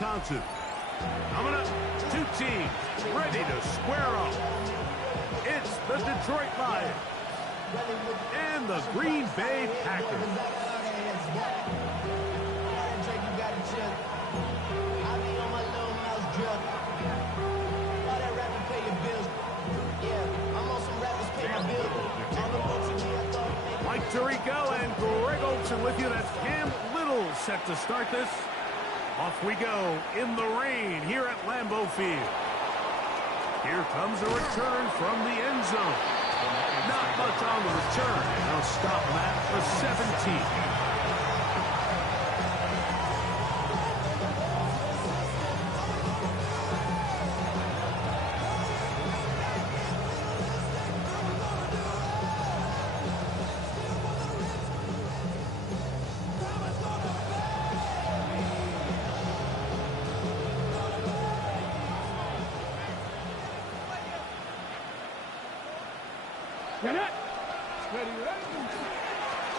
Wisconsin. Coming up, two teams ready to square off. It's the Detroit Lions and the Green Bay Packers. Mike Tirico and Greg Olsen with you. That's Cam Little set to start this. Off we go in the rain here at Lambeau Field. Here comes a return from the end zone. Not much on the return. They'll stop him at the 17.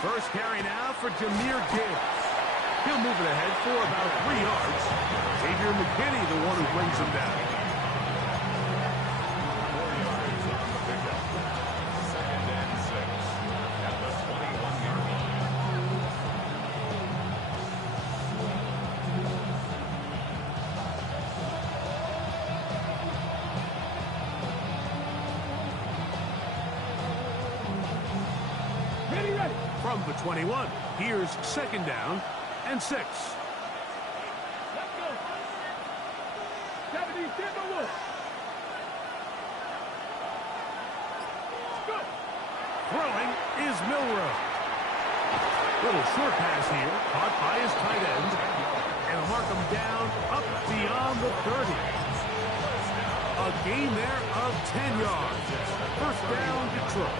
First carry now for Jahmyr Gibbs. He'll move it ahead for about 3 yards. Xavier McKinney, the one who brings him down. Second and 6 at the 21-yard line. From the 21, here's second down and 6. Let's go. 77 Wolf. Go. Throwing is Milroe. Little short pass here, caught by his tight end. And mark him down up beyond the 30. A gain there of 10 yards. First down, Detroit.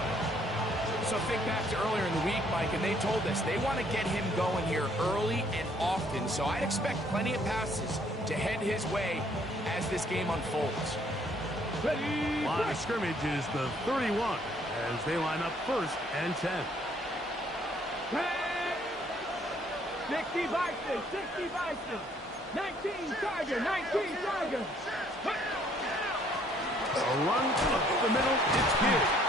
So think back to earlier in the week, Mike, and they told us they want to get him going here early and often. So I'd expect plenty of passes to head his way as this game unfolds. Line of scrimmage is the 31 as they line up first and 10. 60 Bison, 60 Bison. 19 Tiger, 19 Tiger. A run up the middle, it's Gibbs.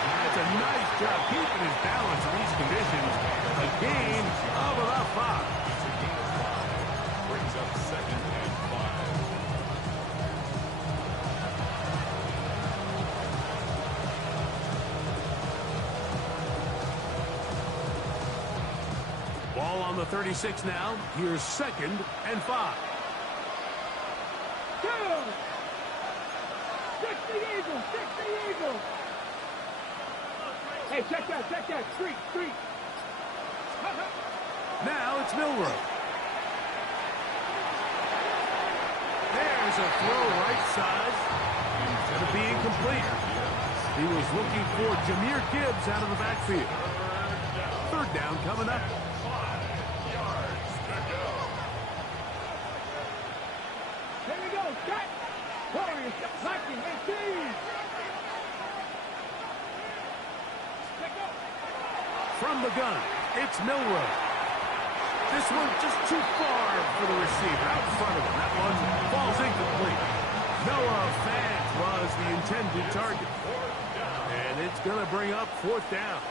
That's a nice job keeping his balance in these conditions. A gain of about 5. Brings up second and 5. Ball on the 36 now. Here's second and 5. 60 Eagles, 60 Eagles. Hey, check that. Street. Now it's Milroe. There's a throw right side. Instead of being complete. He was looking for Jahmyr Gibbs out of the backfield. Third down coming up. 5 yards to go. Here we go, set. Warriors, Viking, 18. From the gun, it's Milroe. This one just too far for the receiver out in front of him. That one falls incomplete. Noah Fant was the intended target. And it's going to bring up fourth down.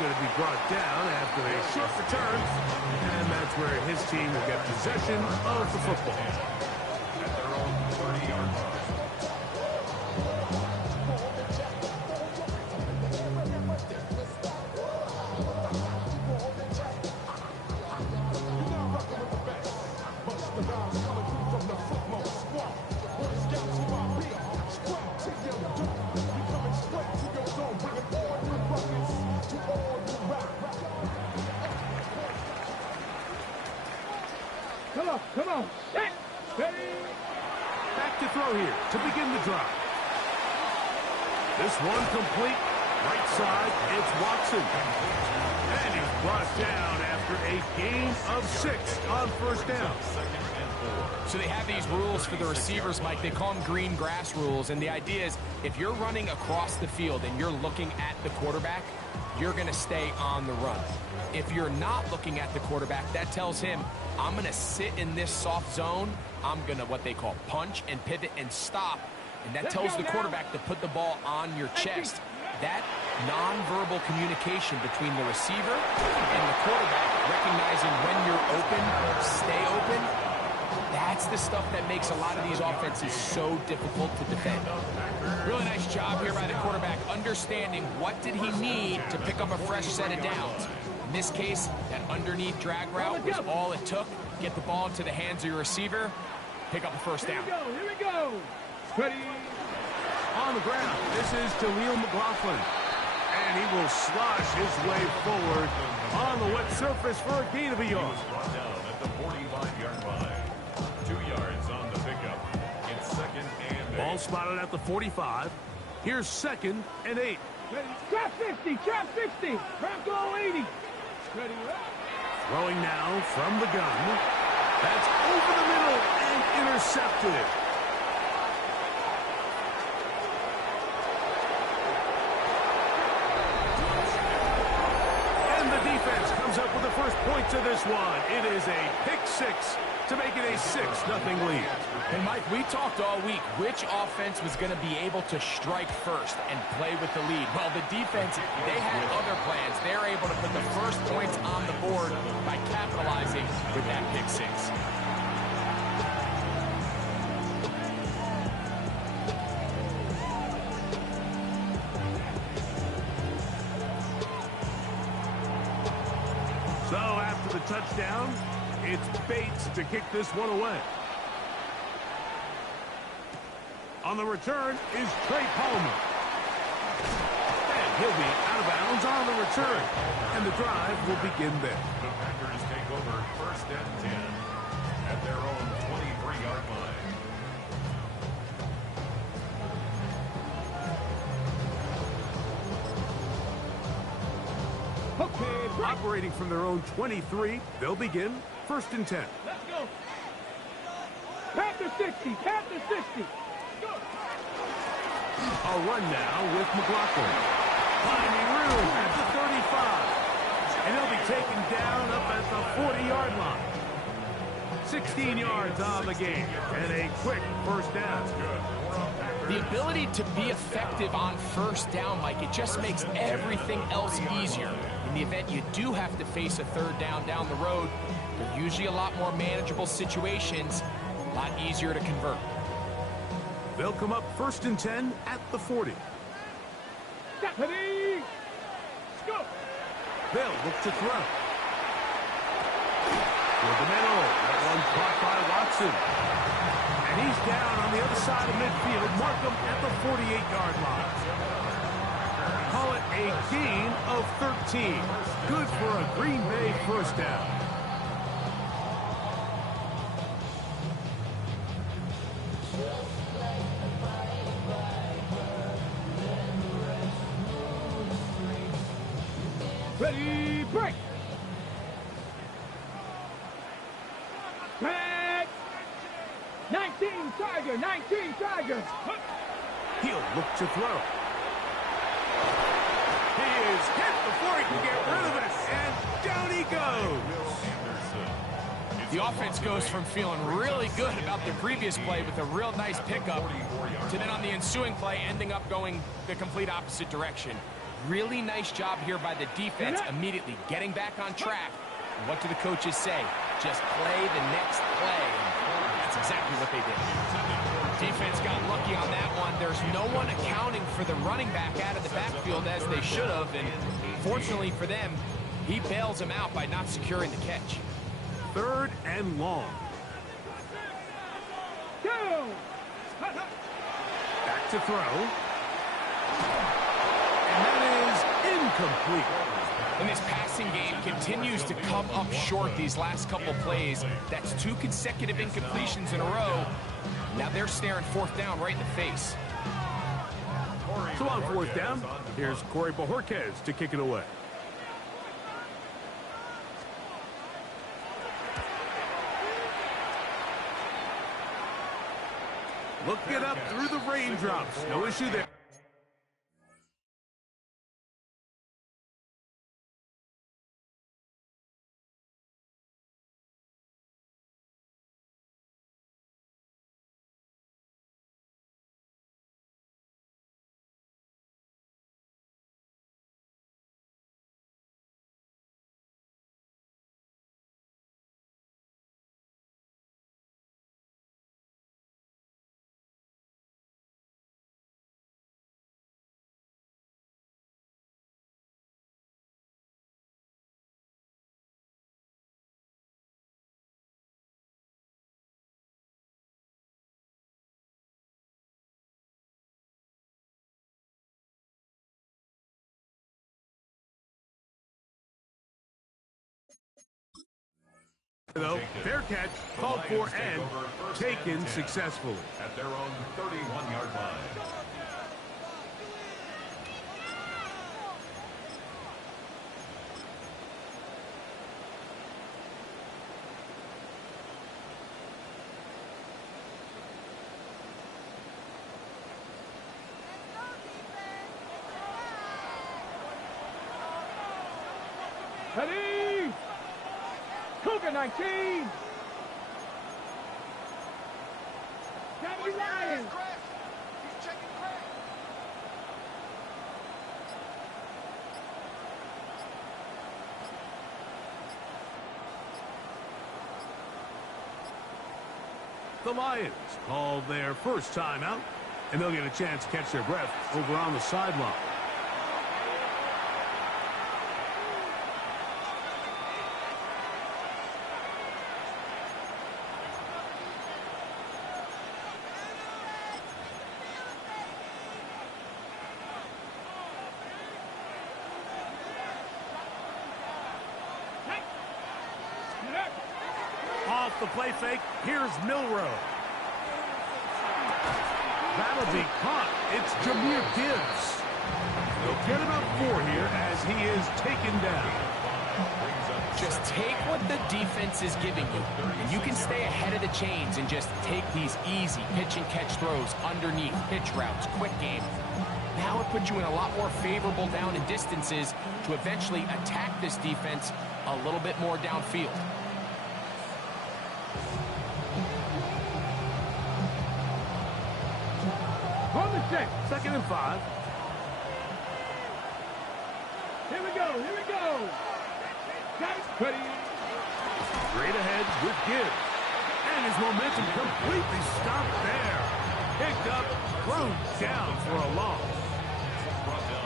Going to be brought down after a short return, and that's where his team will get possession of the football. At their own 30-yard line. Come on. Back to throw here to begin the drive. This one complete Right side, it's Watson. And he's brought down after a gain of 6 on first down. So they have these rules for the receivers, Mike. They call them green grass rules. And the idea is if you're running across the field and you're looking at the quarterback, you're going to stay on the run. If you're not looking at the quarterback, that tells him, I'm going to sit in this soft zone. I'm going to what they call punch and pivot and stop. And that tells the quarterback to put the ball on your chest. That nonverbal communication between the receiver and the quarterback, recognizing when you're open, stay open, that's the stuff that makes a lot of these offenses so difficult to defend. Really nice job here by the quarterback, understanding what did he need to pick up a fresh set of downs. In this case, that underneath drag route was all it took. Get the ball into the hands of your receiver, pick up a first down. Here we go. Ready. On the ground, this is Jaleel McLaughlin. And he will slosh his way forward on the wet surface for a gain of a yard. Brought down at the 45-yard line. 2 yards on the pickup. It's 2nd and 8. Ball spotted at the 45. Here's 2nd and 8. Ready. Trap 50. Trap 60. Trap goal 80. Ready. Throwing now from the gun. That's over the middle and intercepted. And the defense comes up with the first point to this one. It is a pick 6 to make it a 6-0 lead. And Mike, we talked all week which offense was going to be able to strike first and play with the lead. Well, the defense, they had other plans. They're able to put the first points on the board by capitalizing with that pick 6. So after the touchdown, it's Bates to kick this one away. On the return is Trey Palmer. And he'll be out of bounds on the return. And the drive will begin there. The Packers take over 1st and 10 at their own 23-yard line. Okay, break. Operating from their own 23, they'll begin 1st and 10. Let's go. Panther 60. Panther 60. Go. A run now with McLaughlin. Finding room at the 35. And he'll be taken down up at the 40-yard line. 16 yards on the game. And a quick first down. The ability to be effective on first down, Mike, it just makes everything else easier. In the event you do have to face a 3rd down the road, they're usually a lot more manageable situations, a lot easier to convert. They'll come up 1st and 10 at the 40. Ready. Let's go. They'll look to throw. For the middle. That one caught by Watson. And he's down on the other side of midfield. Mark him at the 48-yard line. Call it a gain of 13. Good for a Green Bay first down. Ready, break. Back. 19 Tiger, 19 Tiger. He'll look to throw. He is hit before he can get rid of it, and down he goes. The offense goes from feeling really good about the previous play with a real nice pickup to then on the ensuing play ending up going the complete opposite direction. Really nice job here by the defense, immediately getting back on track. And what do the coaches say? Just play the next play. And that's exactly what they did. Defense got lucky on that one. There's no one accounting for the running back out of the backfield as they should have. And fortunately for them, he bails them out by not securing the catch. 3rd and long. Go. Back to throw. And that is incomplete. And this passing game continues to come up short these last couple plays. That's 2 consecutive incompletions in a row. Now they're staring 4th down right in the face. Corey So on fourth down, here's Corey Bojorquez to kick it away. Looking up through the raindrops. No issue there. Though, fair catch, called for and taken successfully. At their own 31-yard line. Ready! Cougar 19! Tabby Lions! He's checking Greg. The Lions call their first timeout, and they'll get a chance to catch their breath over on the sideline. Off the play fake, here's Milrow. That'll be caught. It's Jahmyr Gibbs. They'll get about 4 here as he is taken down. Just take what the defense is giving you, and you can stay ahead of the chains and just take these easy pitch and catch throws underneath, pitch routes, quick game. Now it puts you in a lot more favorable down and distances to eventually attack this defense a little bit more downfield. On the check. 2nd and 5. Here we go, here we go. Got it. Ready. Straight ahead with Gibbs. And his momentum completely stopped there. Picked up, thrown down for a loss.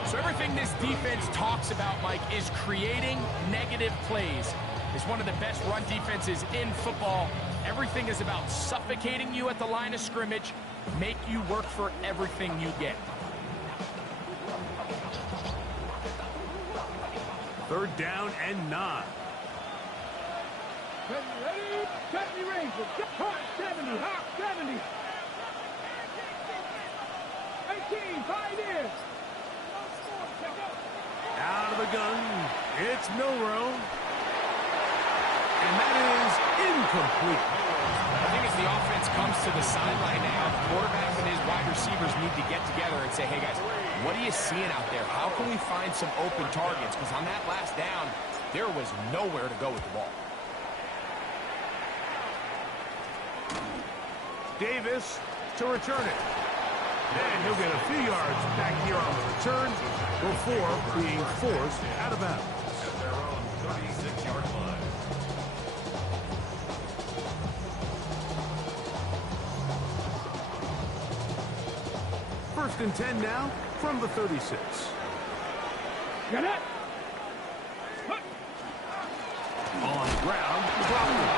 So everything this defense talks about, Mike, is creating negative plays. It's one of the best run defenses in football. Everything is about suffocating you at the line of scrimmage, make you work for everything you get. 3rd down and 9. Ready. 70 Rangers. Hawk 70. Hawk 70. 18. 5 in. Out of the gun, it's Milrow. And that is incomplete. I think as the offense comes to the sideline now, the quarterback and his wide receivers need to get together and say, hey guys, what are you seeing out there? How can we find some open targets? Because on that last down, there was nowhere to go with the ball. Davis to return it. And he'll get a few yards back here on the return before being forced out of bounds. At their own 36-yard line. First and 10 now from the 36. Got it. On the ground, Crawford.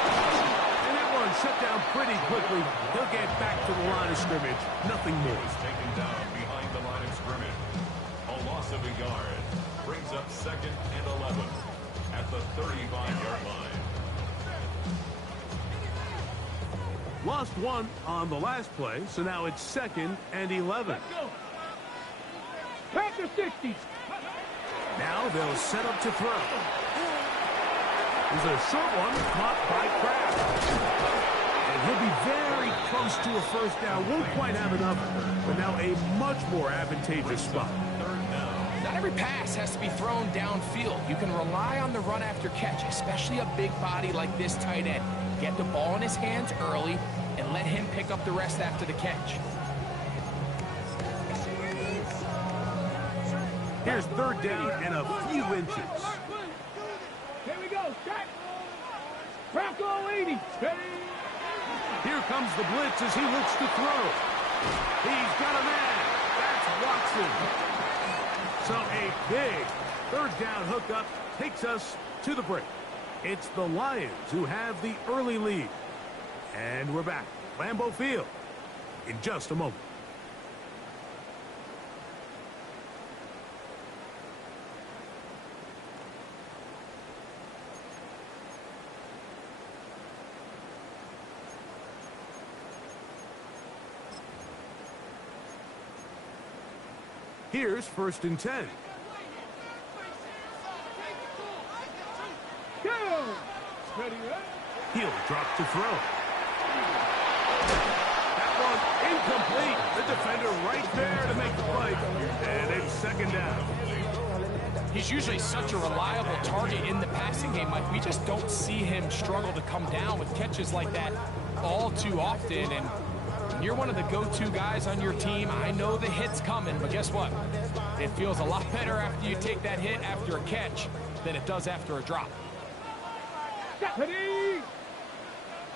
And that one shut down pretty quickly. He'll get back to the line of scrimmage. Nothing more. Is taken down behind the line of scrimmage. A loss of a yard brings up 2nd and 11 at the 35-yard line. Lost 1 on the last play, so now it's 2nd and 11. the 60. Now they'll set up to throw. There's a short one caught by Kraft. And he'll be very close to a first down. Won't quite have enough, but now a much more advantageous spot. Not every pass has to be thrown downfield. You can rely on the run after catch, especially a big body like this tight end. Get the ball in his hands early and let him pick up the rest after the catch. Here's third down and a few inches. Here we go. Set. Bronco 80. Here comes the blitz as he looks to throw. He's got a man. That's Watson. So a big third down hookup takes us to the break. It's the Lions who have the early lead. And we're back. Lambeau Field in just a moment. Here's first and 10. Go. Ready, He'll drop to throw. That one incomplete. The defender right there to make the play. And it's second down. He's usually such a reliable target in the passing game, Mike. We just don't see him struggle to come down with catches like that all too often. And you're one of the go-to guys on your team. I know the hit's coming, but guess what? It feels a lot better after you take that hit after a catch than it does after a drop. Stephanie.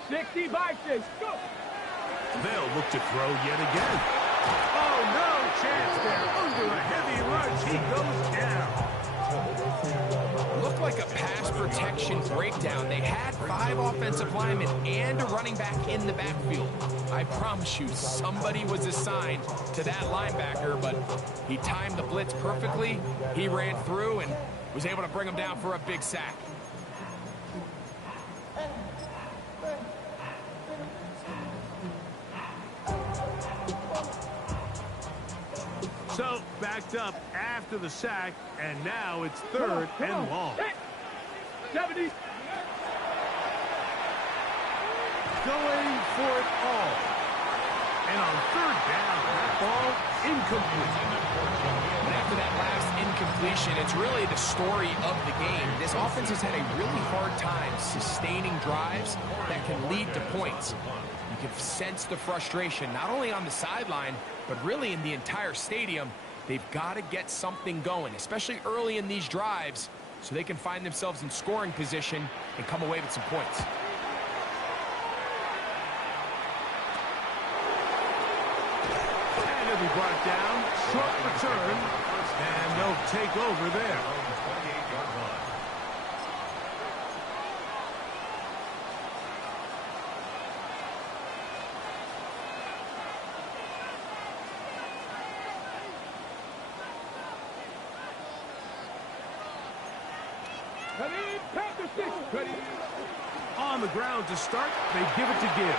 60 by 6. Go. They'll look to throw yet again. Oh, no chance there. Under a heavy rush, he goes down. Looked like a pass protection breakdown. They had 5 offensive linemen and a running back in the backfield. I promise you, somebody was assigned to that linebacker, but he timed the blitz perfectly. He ran through and was able to bring him down for a big sack. So, backed up after the sack, and now it's third and long. 70. Going for it all. And on third down, that ball incomplete. And after that last incompletion, it's really the story of the game. This offense has had a really hard time sustaining drives that can lead to points. You can sense the frustration, not only on the sideline, but really in the entire stadium. They've got to get something going, especially early in these drives, so they can find themselves in scoring position and come away with some points. And he'll be brought down. Short return. And they'll take over there. Ready. Pass the 6. Ready. On the ground to start, they give it to Gibbs.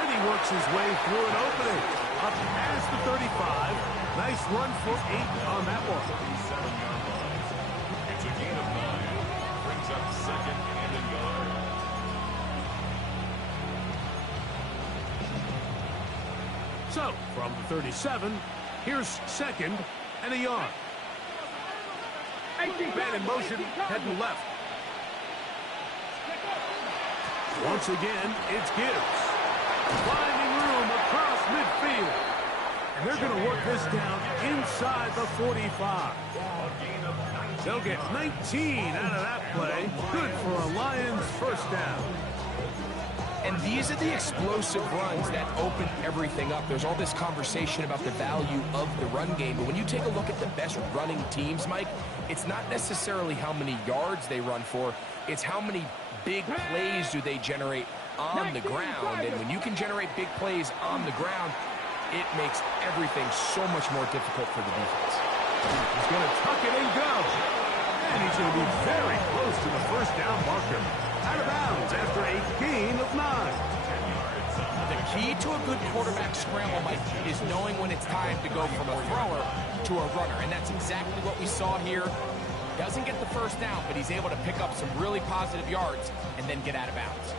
And he works his way through an opening. Up past the 35. Nice run for 8 on that one. 37-yard line. It's a gain of 9. Brings up second and a yard. So, from the 37, here's second and a yard. Man in motion, heading left. Once again, it's Gibbs. Finding room across midfield. And they're going to work this down inside the 45. They'll get 19 out of that play. Good for a Lions first down. And these are the explosive runs that open everything up. There's all this conversation about the value of the run game, but when you take a look at the best running teams, Mike, it's not necessarily how many yards they run for, it's how many big plays do they generate on the ground. And when you can generate big plays on the ground, it makes everything so much more difficult for the defense. He's going to tuck it and go. And he's going to be very close to the first down marker. Out of bounds after a gain of 9. The key to a good quarterback scramble, Mike, is knowing when it's time to go from a thrower to a runner, and that's exactly what we saw here. Doesn't get the first down, but he's able to pick up some really positive yards and then get out of bounds.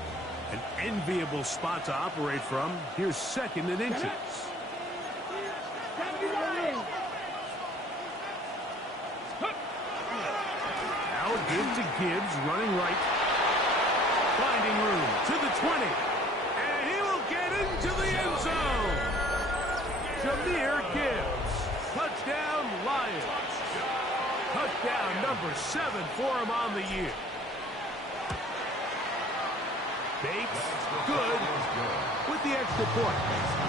An enviable spot to operate from. Here's 2nd and inches. Now a give to Gibbs, running right. Finding room to the 20. And he will get into the end zone. Jahmyr Gibbs. Touchdown, Lions. Touchdown number 7 for him on the year. Bates, good, with the extra point.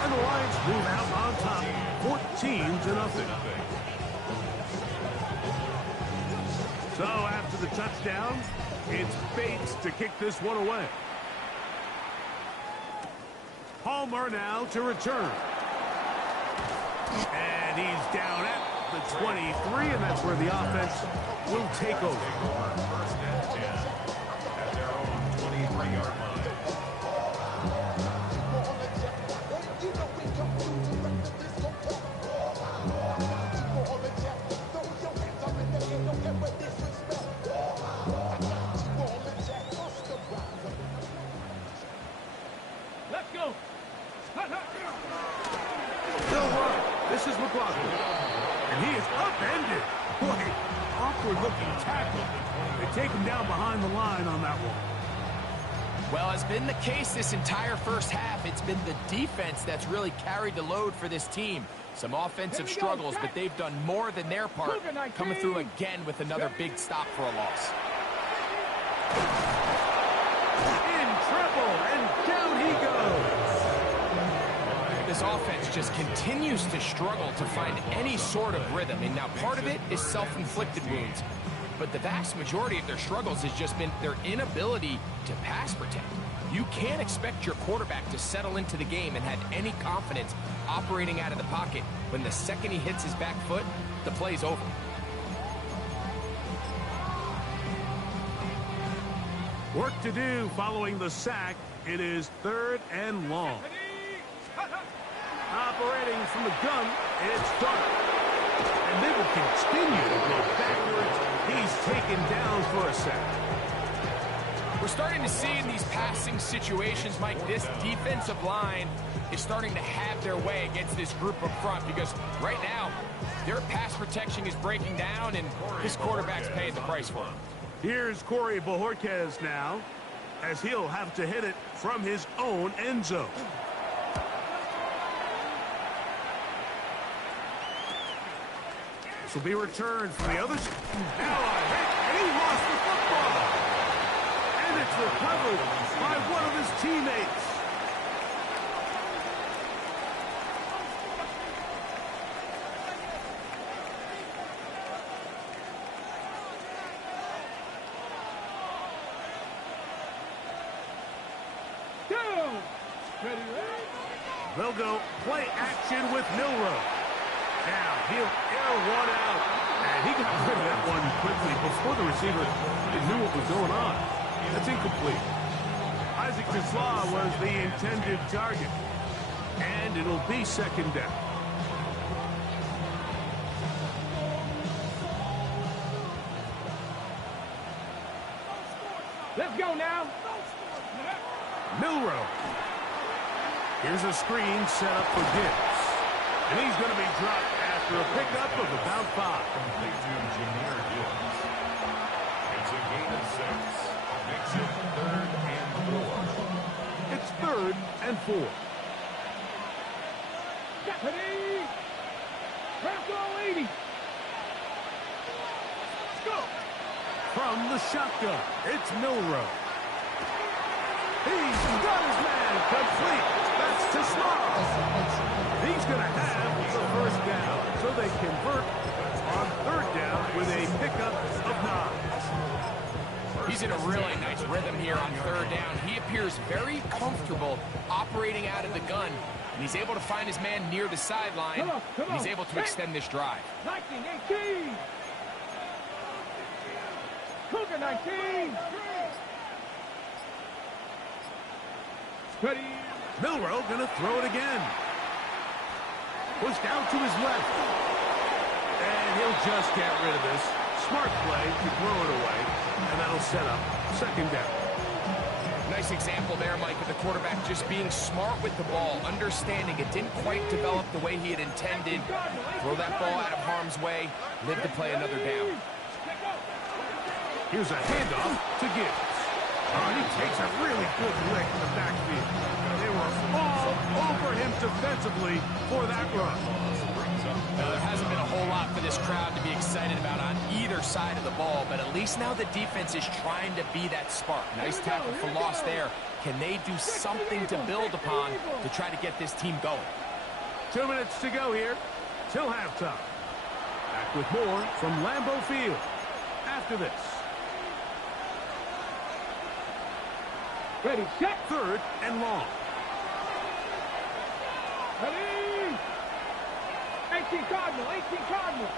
And the Lions move out on top, 14-0. So after the touchdown, it's Bates to kick this one away. Palmer now to return. And he's down at the 23, and that's where the offense will take over. First and 10 at their own 23-yard line. Let's go. They'll run. This is McLaughlin. And he is upended. Boy, awkward-looking tackle. They take him down behind the line on that one. Well, as been the case this entire first half, it's been the defense that's really carried the load for this team. Some offensive struggles, but they've done more than their part, coming through again with another big stop for a loss. In trouble, and down he goes. This offense just continues to struggle to find any sort of rhythm. And now part of it is self-inflicted wounds. But the vast majority of their struggles has just been their inability to pass protect. You can't expect your quarterback to settle into the game and have any confidence operating out of the pocket when the second he hits his back foot, the play's over. Work to do following the sack. It is 3rd and long. Operating from the gun, it's Dark. And they will continue to go backwards. He's taken down for a sack. We're starting to see in these passing situations, Mike, this defensive line is starting to have their way against this group up front, because right now, their pass protection is breaking down, and this quarterback's paying the price for it. Here's Corey Bojorquez now, as he'll have to hit it from his own end zone. This will be returned from the other side. Now a hit, and he lost the football. And it's recovered by one of his teammates. They'll go play action with Milroe. Now he'll air one out. And he got rid of that one quickly before the receiver knew what was going on. That's incomplete. Isaac Tisla was the intended target. And it'll be 2nd down. Let's go now. Milroe. Here's a screen set up for Gibbs. And he's going to be dropped after a pickup of about 5. Complete to Jahmyr Gibbs. It's a gain of 6. Makes it 3rd and 4. It's 3rd and 4. Deputy! Bronco 80! Let's go! From the shotgun, it's Milroe. He's got his man complete. That's Tisla. He's going to have the 1st down. So they convert on 3rd down with a pickup of 9. He's in a really nice rhythm here on 3rd down. He appears very comfortable operating out of the gun, and he's able to find his man near the sideline. Come on. And he's able to extend this drive. 19-18! Cougar 19! Ready? Milroe going to throw it again. Pushed out to his left. And he'll just get rid of this. Smart play to throw it away, and that'll set up second down. Nice example there, Mike, of the quarterback just being smart with the ball, understanding it didn't quite develop the way he had intended. Throw that ball out of harm's way, live to play another down. Here's a handoff to Gibbs. Oh, he takes a really good lick in the backfield. They were all over him defensively for that run. Now, there hasn't been a whole lot for this crowd to be excited about on either side of the ball, but at least now the defense is trying to be that spark. Nice tackle for loss there. Can they do something to build upon to try to get this team going? 2 minutes to go here till halftime. Back with more from Lambeau Field after this. Ready, set. Third and long. Ready. 18 Cardinal, 18 Cardinal.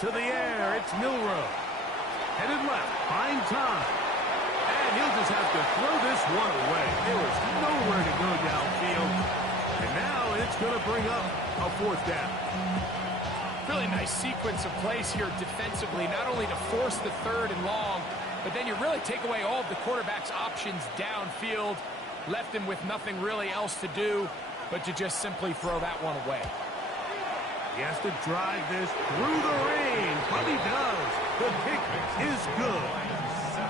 To the air, it's Milrow. Headed left, find time. And he'll just have to throw this one away. There was nowhere to go downfield. And now it's going to bring up a fourth down. Really nice sequence of plays here defensively, not only to force the third and long, but then you really take away all of the quarterback's options downfield, left him with nothing really else to do but to just simply throw that one away. He has to drive this through the rain, but he does. The kick is good.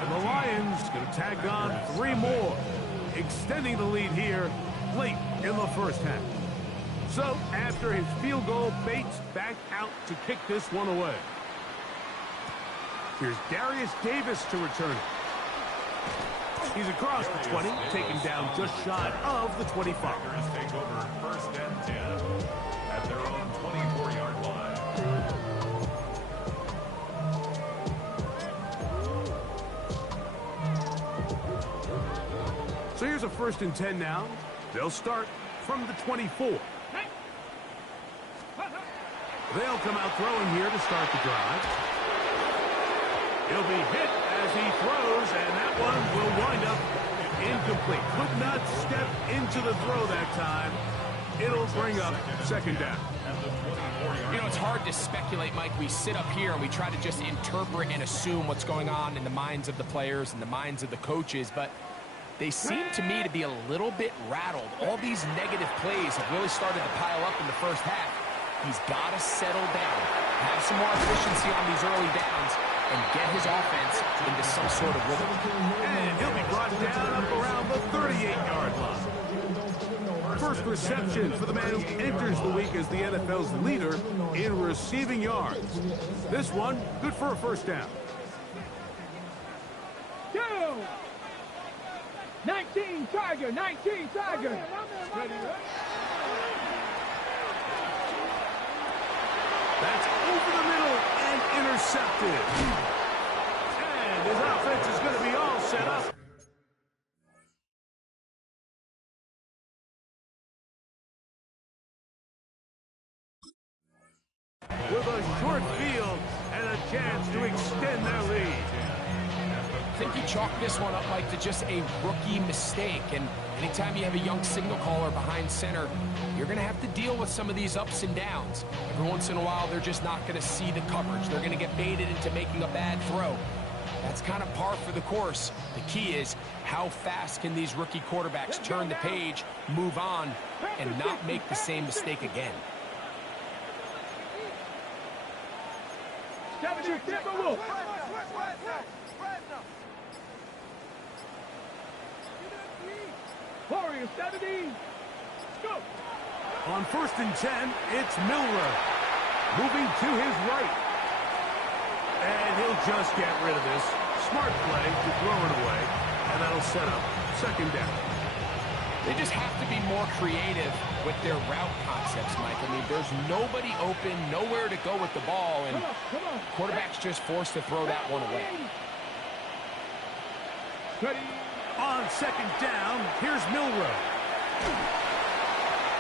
And the Lions going to tag on 3 more, extending the lead here late in the first half. So, after his field goal, Bates back out to kick this one away. Here's Darius Davis to return it. He's across the 20, taken down just shy of the 25. Packers take over first and 10 at their own 24-yard line. So here's a first and 10 now. They'll start from the 24. They'll come out throwing here to start the drive. He'll be hit as he throws, and that one will wind up incomplete. Could not step into the throw that time. It'll bring up second down. You know, it's hard to speculate, Mike. We sit up here and we try to just interpret and assume what's going on in the minds of the players and the minds of the coaches, but they seem to me to be a little bit rattled. All these negative plays have really started to pile up in the first half. He's got to settle down, have some more efficiency on these early downs, and get his offense into some sort of rhythm. And he'll be brought down up around the 38-yard line. First reception for the man who enters the week as the NFL's leader in receiving yards. This one, good for a first down. 19 Tiger, 19 Tiger. Ready, That's over the middle and intercepted. And his offense is going to be all set up. With a short field and a chance to extend their lead. I think you chalk this one up, Mike, to just a rookie mistake. And anytime you have a young signal caller behind center, you're going to have to deal with some of these ups and downs. Every once in a while, they're just not going to see the coverage. They're going to get baited into making a bad throw. That's kind of par for the course. The key is how fast can these rookie quarterbacks turn the page, move on, and not make the same mistake again. Warrior 70. Go. On first and 10, it's Milrow. Moving to his right. And he'll just get rid of this. Smart play to throw it away. And that'll set up second down. They just have to be more creative with their route concepts, Mike. I mean, there's nobody open, nowhere to go with the ball, and quarterback's just forced to throw that one away. Ready. On second down, here's Milrow.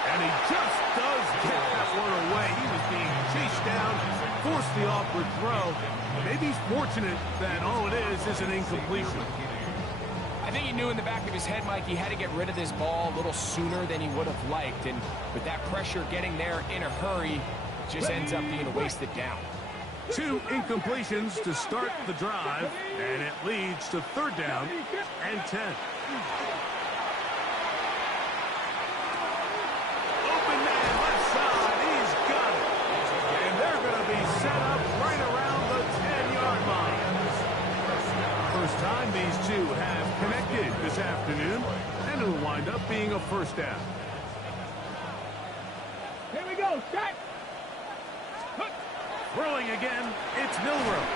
And he just does get that one away. He was being chased down, forced the awkward throw. Maybe he's fortunate that all it is an incompletion. I think he knew in the back of his head, Mike, he had to get rid of this ball a little sooner than he would have liked. And with that pressure getting there in a hurry, just ends up being a wasted down. 2 incompletions to start the drive, and it leads to 3rd down and 10. Open man left side, he's got it. And they're going to be set up right around the 10-yard line. First time these two have connected this afternoon, and it'll wind up being a first down. Here we go, set. Throwing again, it's Milroe.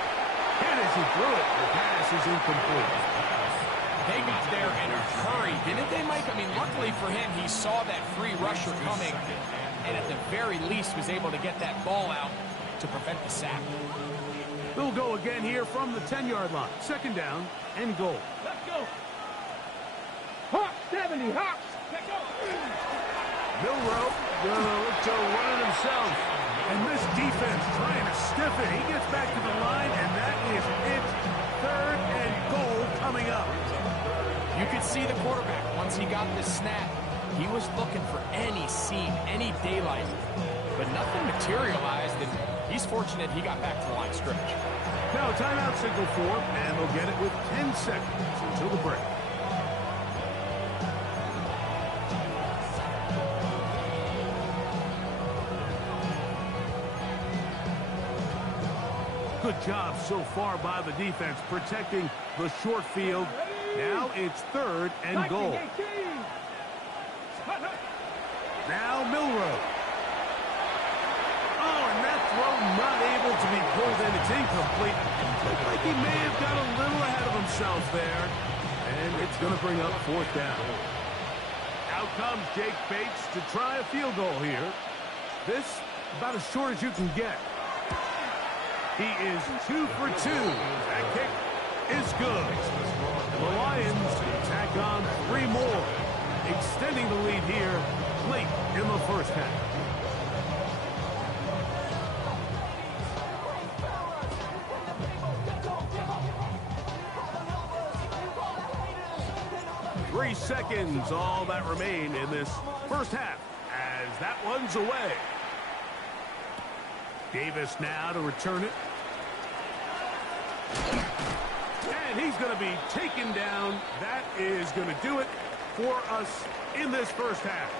And as he threw it, the pass is incomplete. They got there in a hurry, didn't they, Mike? I mean, luckily for him, he saw that free rusher coming, and at the very least was able to get that ball out to prevent the sack. They'll go again here from the 10-yard line. 2nd down and goal. Let's go. Hawk 70, Hawk. Let's go. Milroe gonna look to run it himself. And this defense trying to stiff it. He gets back to the line, and that is it. 3rd and goal coming up. You could see the quarterback, once he got the snap, he was looking for any seam, any daylight. But nothing materialized, and he's fortunate he got back to the line of scrimmage. Now timeout signal for, and they'll get it with 10 seconds until the break. Good job so far by the defense protecting the short field. Now it's 3rd and goal. Now Milroe. Oh, and that throw not able to be pulled in. It's incomplete. Looked like he may have got a little ahead of himself there. And it's going to bring up 4th down. Out comes Jake Bates to try a field goal here. This about as short as you can get. He is 2 for 2. That kick is good. The Lions tack on 3 more, extending the lead here late in the first half. Three seconds, all that remain in this first half, as that one's away. Davis now to return it. And he's going to be taken down. That is going to do it for us in this first half.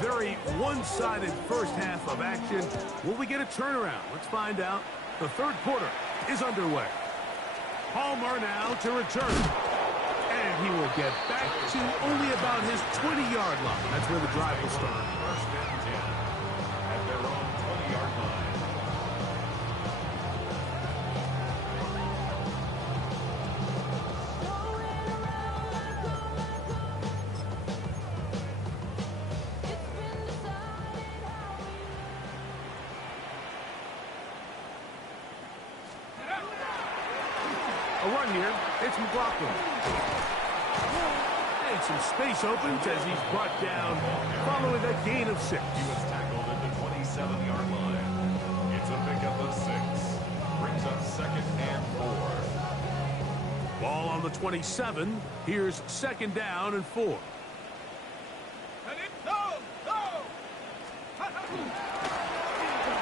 Very one-sided first half of action. Will we get a turnaround? Let's find out. The 3rd quarter is underway. Palmer now to return. And he will get back to only about his 20-yard line. That's where the drive will start. 1st and 10 at their own 20-yard line. A run here. It's McLaughlin. And some space opens as he's brought down following a gain of 6. He was tackled at the 27-yard line. It's a pickup of 6. Brings up 2nd and 4. Ball on the 27. Here's 2nd down and 4.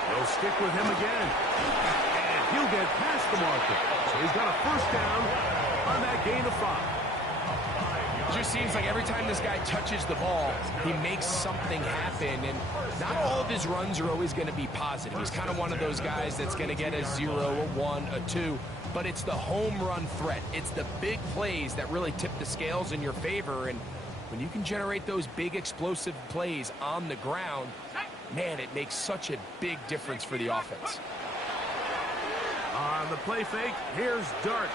They'll stick with him again. And he'll get past the marker. So he's got a first down on that gain of 5. It just seems like every time this guy touches the ball, he makes something happen. And not all of his runs are always going to be positive. He's kind of one of those guys that's going to get a 0, a 1, a 2. But it's the home run threat. It's the big plays that really tip the scales in your favor. And when you can generate those big explosive plays on the ground, man, it makes such a big difference for the offense. On the play fake, here's Dart.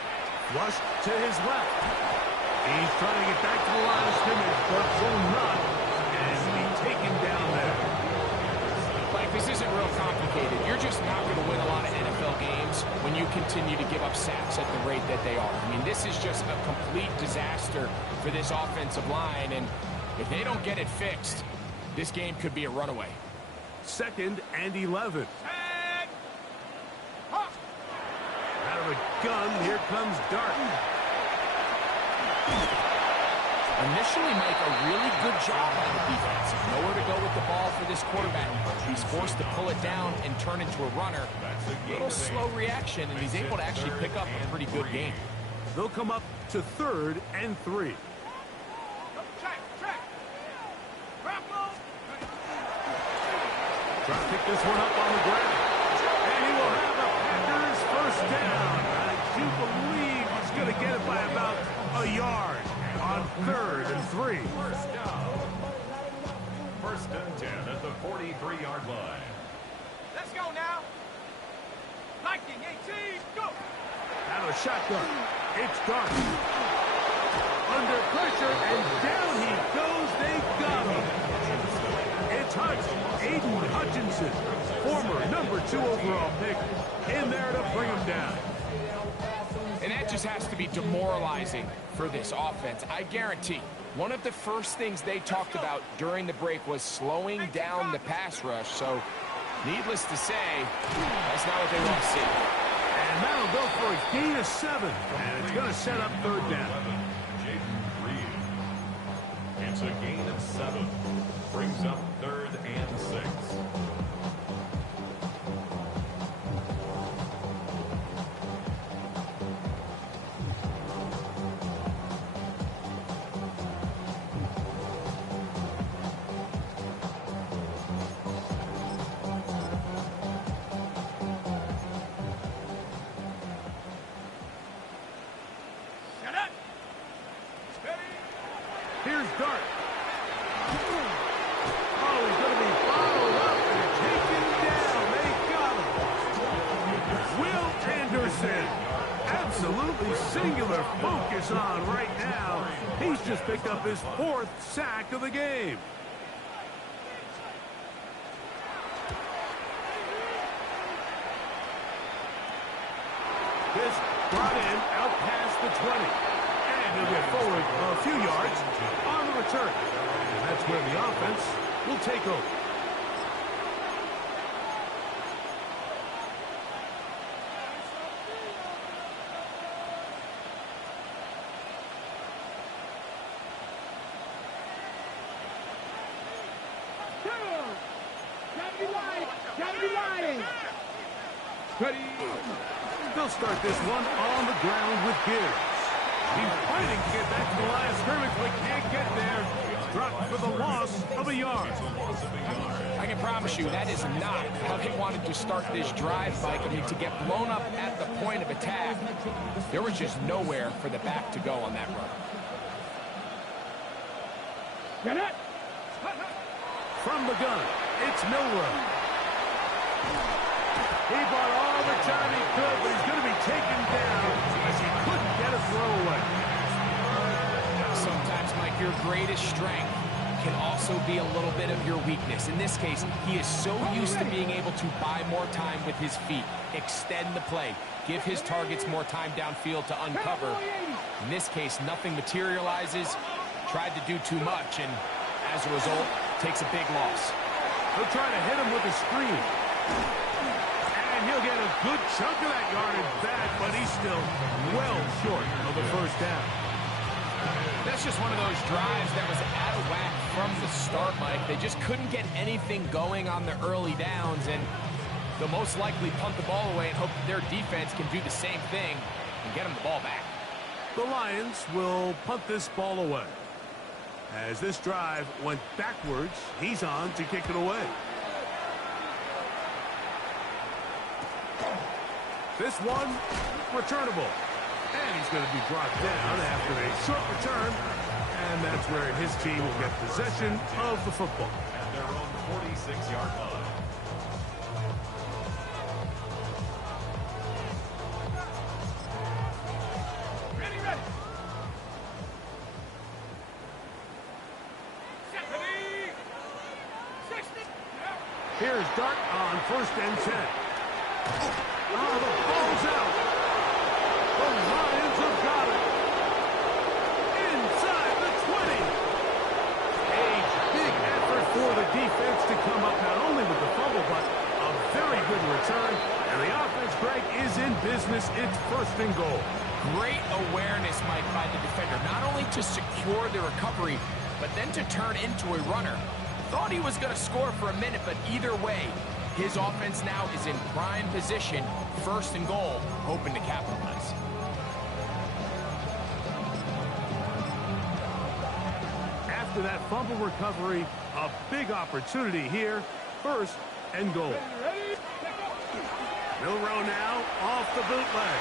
Flushed to his left. He's trying to get back to the line of scrimmage, but will not continue to give up sacks at the rate that they are. I mean, this is just a complete disaster for this offensive line, and if they don't get it fixed, this game could be a runaway. 2nd and 11. Tag. Out of a gun, here comes Dart. Initially, Mike, a really good job by the defense. Nowhere to go with the ball for this quarterback. He's forced to pull it down and turn into a runner. A little slow reaction, and he's able to actually pick up a pretty good game. They'll come up to 3rd and 3. Check. Grapple. Try to pick this one up on the ground. And he will have the Packers first down. I do believe he's going to get it by about a yard on 3rd and 3. First down. 1st and 10 at the 43-yard line. Let's go now. Lightning 18. Go. Out of a shotgun. It's Dart. Under pressure, and down he goes. They got him. It's Aiden Hutchinson, former number 2 overall pick, in there to bring him down. And that just has to be demoralizing for this offense. I guarantee one of the first things they talked about during the break was slowing down the pass rush. So, needless to say, that's not what they want to see. And that'll go for a gain of 7. And it's going to set up 3rd down. Jaden Reed. It's a gain of 7. Brings up 3rd and 6. Here's Dart. Oh, he's going to be followed up and taken down. They got him. Will Anderson. Absolutely singular focus on right now. He's just picked up his 4th sack of the game. This brought in out past the 20. And he'll get forward a few yards on the return. And that's where the offense will take over. Gotta be lying. Ready. They'll start this one on the ground with Gibbs. He's fighting to get back to the line of scrimmage, but can't get there. It's dropped for the loss of a yard. I can promise you that is not how they wanted to start this drive, Mike. I mean, to get blown up at the point of attack, there was just nowhere for the back to go on that run. Get it. From the gun, it's Milrow. He bought all the time he could, but he's going to be taken down as he couldn't get a throwaway. Sometimes, Mike, your greatest strength can also be a little bit of your weakness. In this case, he is so used to being able to buy more time with his feet, extend the play, give his targets more time downfield to uncover. In this case, nothing materializes, tried to do too much, and as a result, takes a big loss. They'll try to hit him with a screen. And he'll get a good chunk of that yardage back, but he's still well short of the first down. That's just one of those drives that was out of whack from the start, Mike. They just couldn't get anything going on the early downs, and they'll most likely punt the ball away and hope that their defense can do the same thing and get them the ball back. The Lions will punt this ball away. As this drive went backwards, he's on to kick it away. This one, returnable. And he's going to be brought down after a short return. And that's where his team will get possession of the football. At their own 46-yard line. Ready. Here's Dart on 1st and 10. Oh, the ball's out. The Lions have got it. Inside the 20. A big effort for the defense to come up not only with the fumble, but a very good return. And the offense, Greg, is in business. It's first and goal. Great awareness, Mike, by the defender. Not only to secure the recovery, but then to turn into a runner. Thought he was going to score for a minute, but either way, his offense now is in prime position, first and goal, hoping to capitalize. After that fumble recovery, a big opportunity here, first and goal. Milroe now off the bootleg.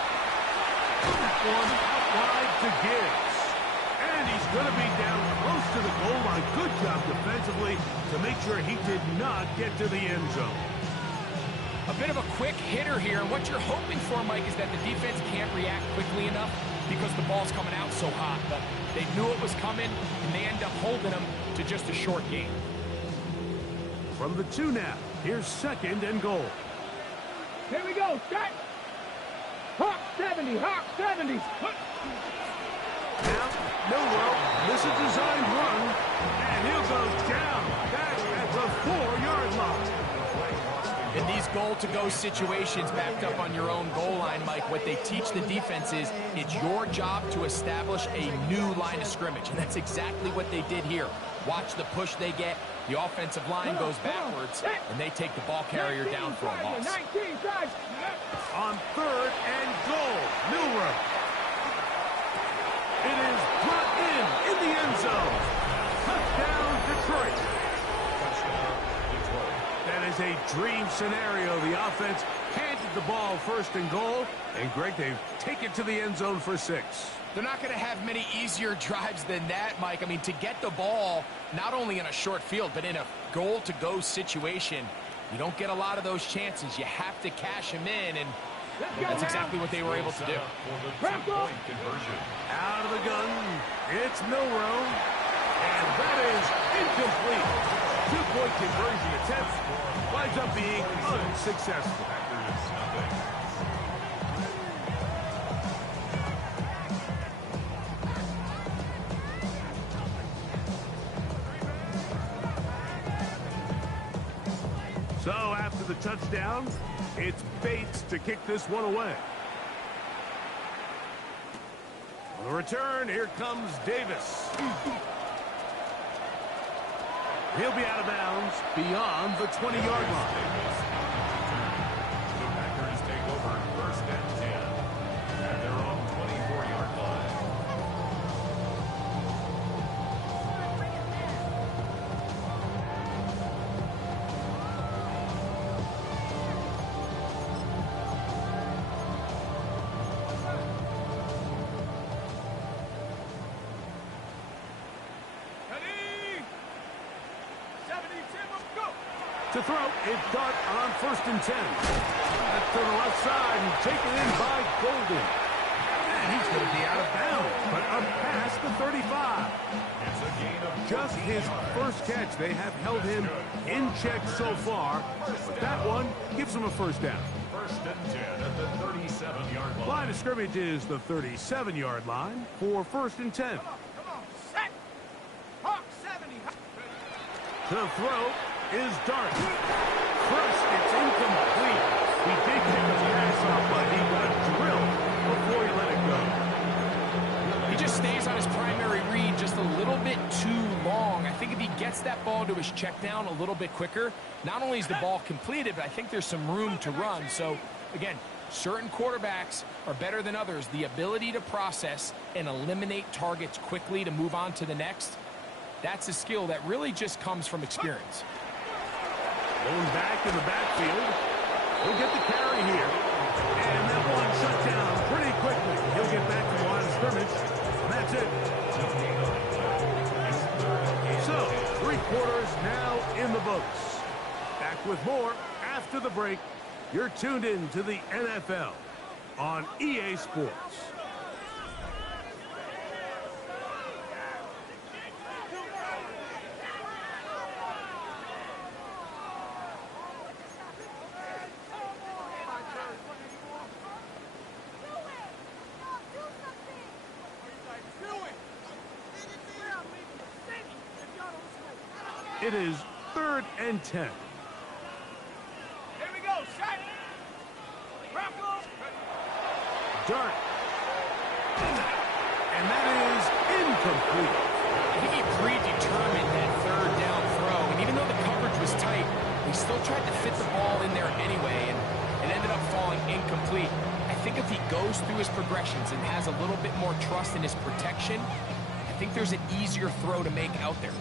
One out wide to Gibbs. And he's going to be down close to the goal line. Good job defensively to make sure he did not get to the end zone. A bit of a quick hitter here, and what you're hoping for, Mike, is that the defense can't react quickly enough because the ball's coming out so hot. But they knew it was coming, and they end up holding them to just a short gain. From the 2 now, here's second and goal. Here we go, set. Hawk 70, Hawk 70. Now, Milroe, this is designed run, and he'll go down back at the 4-yard line. In these goal-to-go situations backed up on your own goal line, Mike, what they teach the defense is it's your job to establish a new line of scrimmage, and that's exactly what they did here. Watch the push they get. The offensive line goes backwards, and they take the ball carrier down for a loss. On third and goal, Milroe. It is brought in the end zone. Touchdown, Detroit. That is a dream scenario. The offense handed the ball first and goal, and Greg, they take it to the end zone for 6. They're not going to have many easier drives than that, Mike. I mean, to get the ball, not only in a short field, but in a goal-to-go situation, you don't get a lot of those chances. You have to cash them in, and that's exactly what they were able to do. Out of the gun, it's Milroe, and that is incomplete. 2-point conversion attempt winds up being unsuccessful. So after the touchdown, it's Bates to kick this one away. On the return, here comes Davis. He'll be out of bounds beyond the 20-yard line. The Packers take over first and 10 at their own 24-yard line. To throw, it's Dart on first and 10. That's to the left side and taken in by Golden. And he's going to be out of bounds, but up past the 35. It's a gain of Just his first catch. They have held him in check so far, but that one gives him a first down. first and 10 at the 37-yard line. Line of scrimmage is the 37-yard line for first and 10. Come on, set. Hawk 70. To throw is Dart. First, it's incomplete. He did pick the pass up, but he got drilled before he let it go. He just stays on his primary read just a little bit too long. I think if he gets that ball to his check down a little bit quicker, not only is the ball completed, but I think there's some room to run. So, again, certain quarterbacks are better than others. The ability to process and eliminate targets quickly to move on to the next, that's a skill that really just comes from experience. Going back in the backfield. He'll get the carry here. And that one shut down pretty quickly. He'll get back to the line of scrimmage. And that's it. So, 3 quarters now in the books. Back with more after the break. You're tuned in to the NFL on EA Sports. It is 3rd and 10. Here we go, set. Bronco. Dart. And that is incomplete. I think he predetermined that 3rd down throw, and even though the coverage was tight, he still tried to fit the ball in there anyway, and it ended up falling incomplete. I think if he goes through his progressions and has a little bit more trust in his protection, I think there's an easier throw to make out there.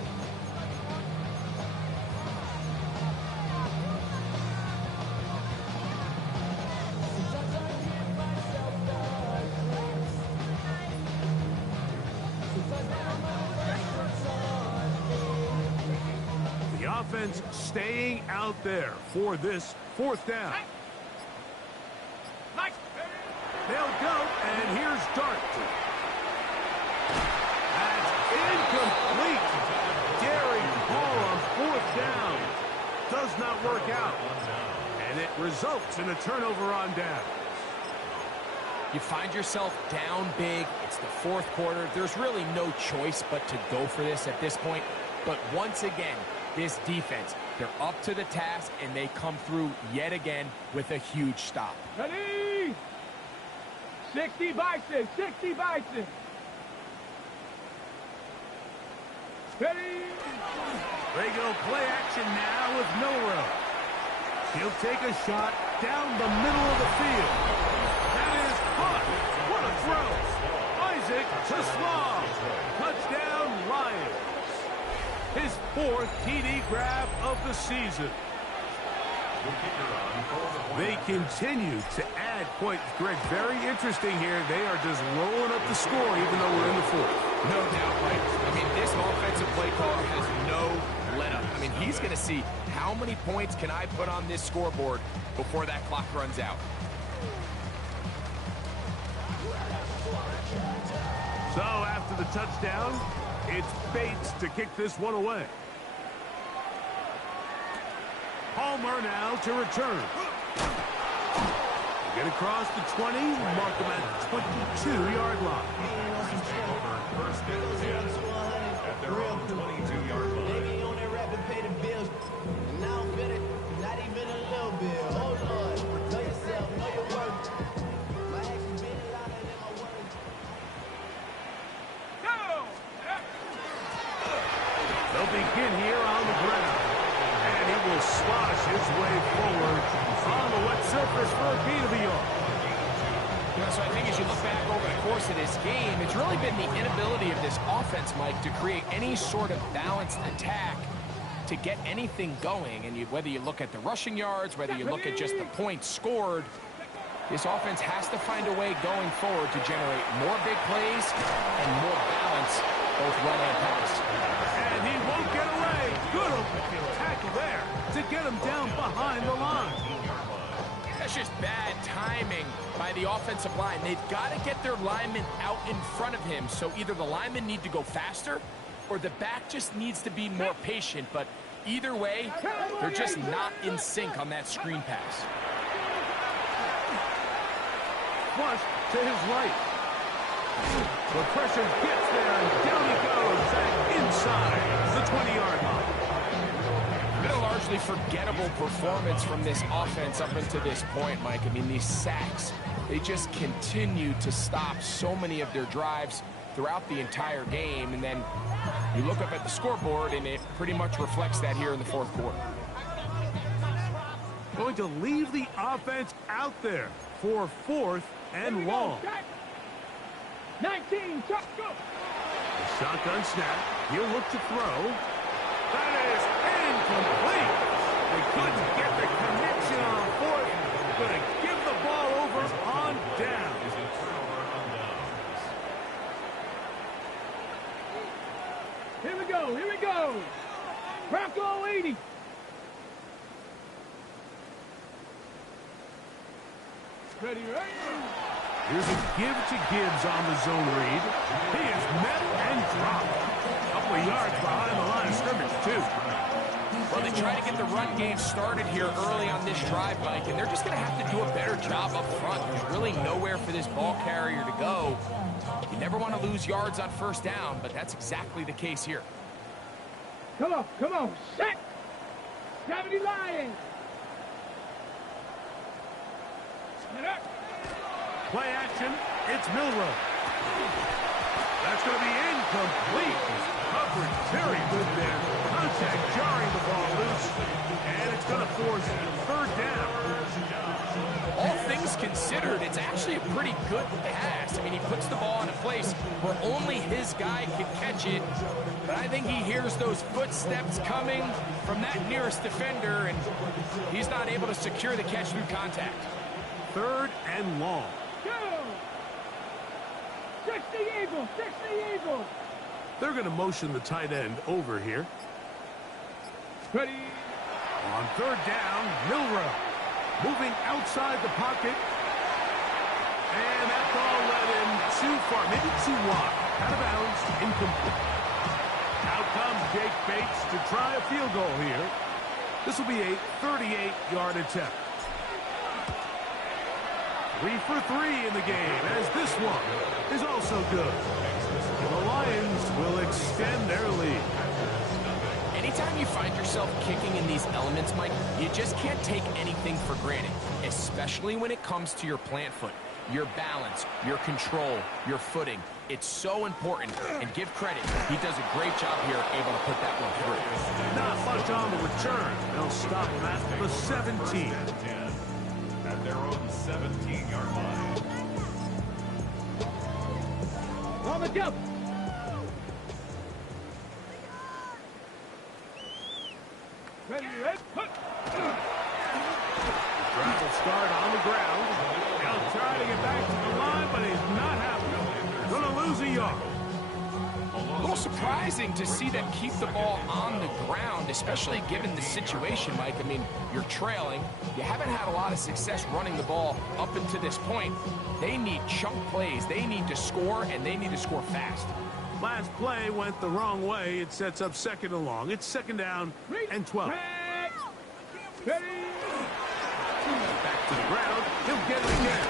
The offense staying out there for this 4th down. Nice. They'll go, and here's Dart. That's incomplete. Daring ball on 4th down. Does not work out. And it results in a turnover on down. You find yourself down big. It's the 4th quarter. There's really no choice but to go for this at this point. But once again, this defense, they're up to the task, and they come through yet again with a huge stop. Ready? 60 by 6, 60 by 6. Ready? They go play action now with Milrow. He'll take a shot down the middle of the field. That is caught. What a throw. Isaac to Slaw. Touchdown, Lions. His 4th TD grab of the season. They continue to add points. Greg, very interesting here. They are just rolling up the score even though we're in the 4th. No doubt, right? I mean, this offensive play caller has no let up. I mean, he's going to see how many points can I put on this scoreboard before that clock runs out. So after the touchdown, it's Bates to kick this one away. Palmer now to return. Get across the 20, mark him at 22-yard line. First and 10 at their own 22-yard line. They on their rap and pay the bills. And I don't feel it, not even a little bit. Oh Lord, know yourself, know your worth. My actions been louder than my words. Go. They'll begin here on the ground. And he will slosh his way forward on the wet surface for a gain of a yard. You know, so I think as you look back over the course of this game, it's really been the inability of this offense, Mike, to create any sort of balanced attack to get anything going. And whether you look at the rushing yards, whether you look at just the points scored, this offense has to find a way going forward to generate more big plays and more balance, both run and pass. And he won't get away. Good open tackle there to get him down behind the line. That's just bad timing by the offensive line. They've got to get their linemen out in front of him, so either the linemen need to go faster or the back just needs to be more patient. But either way, they're just not in sync on that screen pass. Flush to his right. The pressure gets there, and down he goes and inside the 20-yard line. Been a largely forgettable performance from this offense up until this point, Mike. I mean, these sacks, they just continue to stop so many of their drives throughout the entire game. And then you look up at the scoreboard, and it pretty much reflects that here in the 4th quarter. Going to leave the offense out there for 4th and long. 19, go. The shotgun snap. He'll look to throw. That is incomplete. They couldn't get the connection on 4th. Going to give the ball over on down. Here we go, here we go. Bronco 80. Ready, ready. Here's a give to Gibbs on the zone read. He is met and dropped. A couple of yards behind the line of scrimmage, too. Well, they try to get the run game started here early on this drive, Mike, and they're just going to have to do a better job up front. There's really nowhere for this ball carrier to go. You never want to lose yards on 1st down, but that's exactly the case here. Come on, set! 70 Lions! Get up! Play action. It's Milrow. That's going to be incomplete. Coverage very good there. Contact jarring the ball loose. And it's going to force third down. All things considered, it's actually a pretty good pass. I mean, he puts the ball in a place where only his guy can catch it. But I think he hears those footsteps coming from that nearest defender, and he's not able to secure the catch through contact. Third and long. Go! 60 Eagles! 60 Eagles! They're going to motion the tight end over here. Ready? On third down, Milrow. Moving outside the pocket. And that ball led him too far, maybe too wide. Out of bounds, incomplete. Out comes Jake Bates to try a field goal here. This will be a 38-yard attempt. 3 for 3 in the game, as this one is also good. The Lions will extend their lead. Anytime you find yourself kicking in these elements, Mike, you just can't take anything for granted, especially when it comes to your plant foot, your balance, your control, your footing. It's so important, and give credit. He does a great job here, able to put that one through. Not much on the return. They'll stop him at the 17. At their own 17-yard line. On the jump! Ready, red, put! Drive will start on the ground. He'll try to get back to the line, but he's not happening. Gonna lose a yard. A little surprising to see them keep the ball on the ground, especially given the situation, Mike. I mean, you're trailing. You haven't had a lot of success running the ball up until this point. They need chunk plays. They need to score, and they need to score fast. Last play went the wrong way. It sets up second and long. It's second down and 12. Ready? Back to the ground. He'll get it again.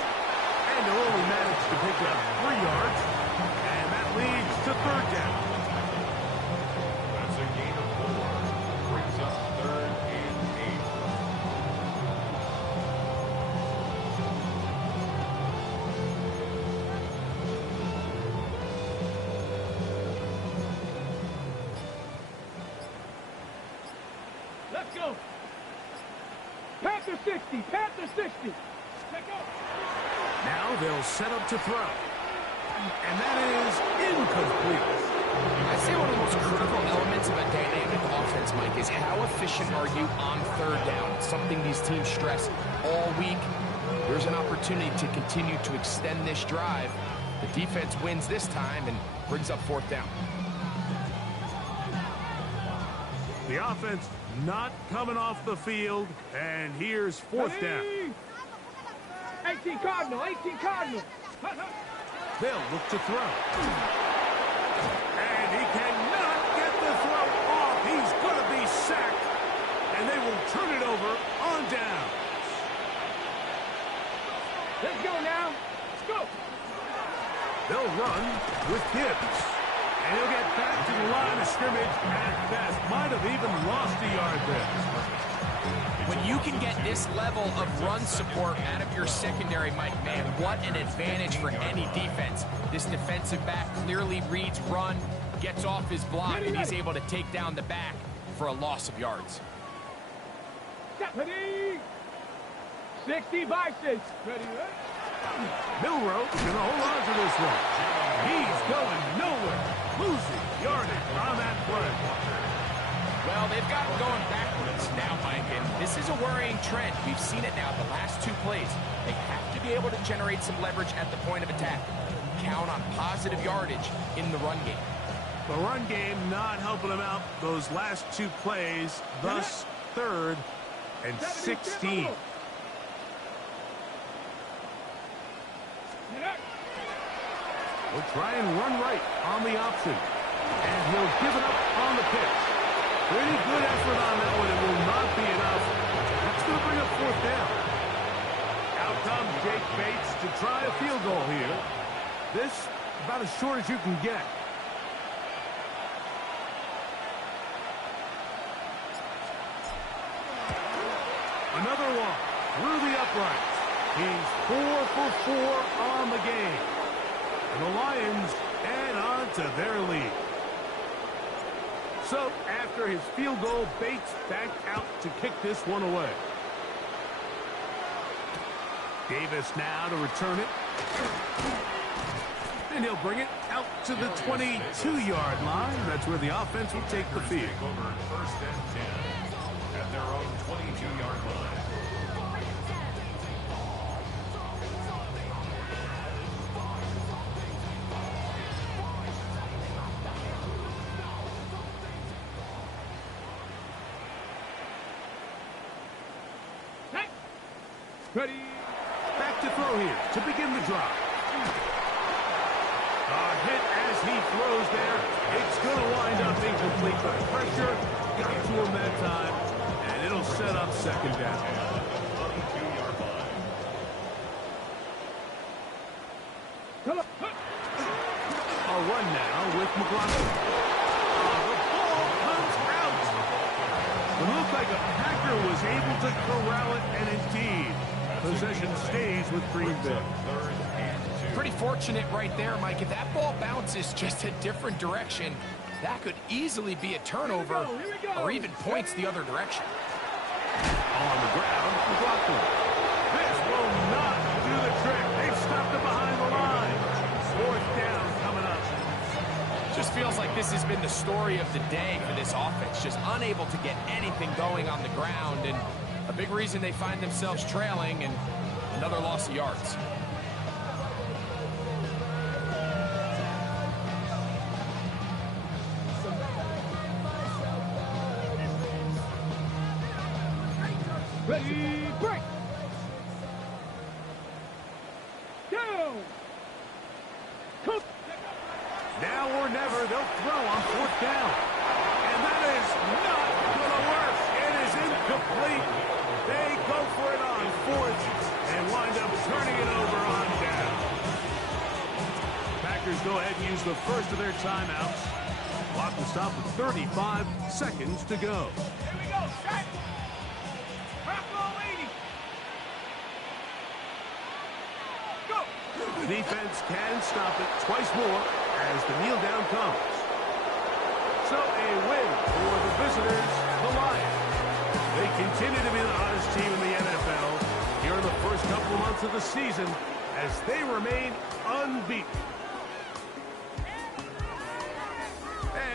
And he'll only manage to pick up 3 yards. And that leads to third down. That's a gain of 4. Brings up third and 8. Let's go! Panther 60! Panther 60! Let's go! Now they'll set up to throw. And that is incomplete. I'd say one of the most critical elements of a dynamic offense, Mike, is how efficient are you on third down? It's something these teams stress all week. There's an opportunity to continue to extend this drive. The defense wins this time and brings up fourth down. The offense not coming off the field. And here's fourth down. 18 Cardinal! 18 Cardinal! They'll look to throw. And he cannot get the throw off. He's going to be sacked. And they will turn it over on down. Let's go now! Let's go! They'll run with Gibbs. And he'll get back to the line of scrimmage at best. Might have even lost a yard there. When you can get this level of run support out of your secondary, Mike, man, what an advantage for any defense. This defensive back clearly reads run, gets off his block, and he's able to take down the back for a loss of yards. Ready? 60 Vices! Ready, Milrow gonna hold on to this one. He's going nowhere. Losing yardage on that play. Well, they've got him going backwards now, Mike, and this is a worrying trend. We've seen it now the last 2 plays. They have to be able to generate some leverage at the point of attack. Count on positive yardage in the run game. The run game not helping them out those last 2 plays, thus third and 16. We'll try and run right on the option. And he'll give it up on the pitch. Pretty good effort on that one. It will not be enough. That's going to bring up fourth down. Out comes Jake Bates to try a field goal here. This about as short as you can get. Another one through the uprights. He's 4 for 4 on the game. And the Lions add on to their lead. So, after his field goal, Bates back out to kick this one away. Davis now to return it. And he'll bring it out to the 22-yard line. That's where the offense will take the field. Take over 1st and 10 at their own 22-yard line. Ready. Back to throw here to begin the drive. A hit as he throws there. It's going to wind up incomplete. The pressure got to him that time, and it'll set up 2nd down. Come on. A run now with McLaughlin. The ball comes out. It looked like a Packer was able to corral it, and indeed, possession stays with Green Bay. Pretty fortunate right there, Mike. If that ball bounces just a different direction, that could easily be a turnover or even points the other direction. On the ground, McLaughlin. This will not do the trick. They've stopped it behind the line. 4th down coming up. Just feels like this has been the story of the day for this offense. Just unable to get anything going on the ground, and a big reason they find themselves trailing and another loss of yards. Ready, break. Down. Cook. Now or never, they'll throw on 4th down. And that is not going to work. It is incomplete. They go for it on 4th and wind up turning it over on down. Packers go ahead and use the first of their timeouts. Clock will stop with 35 seconds to go. Here we go. Shot. Rocco, 80. Go. The defense can stop it twice more as the kneel down comes. So a win for the visitors, the Lions. They continue to be the hottest team in the NFL here in the first couple of months of the season as they remain unbeaten.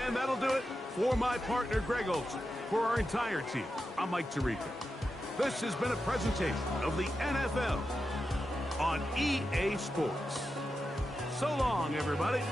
And that'll do it for my partner, Greg Olson. For our entire team, I'm Mike Tirico. This has been a presentation of the NFL on EA Sports. So long, everybody.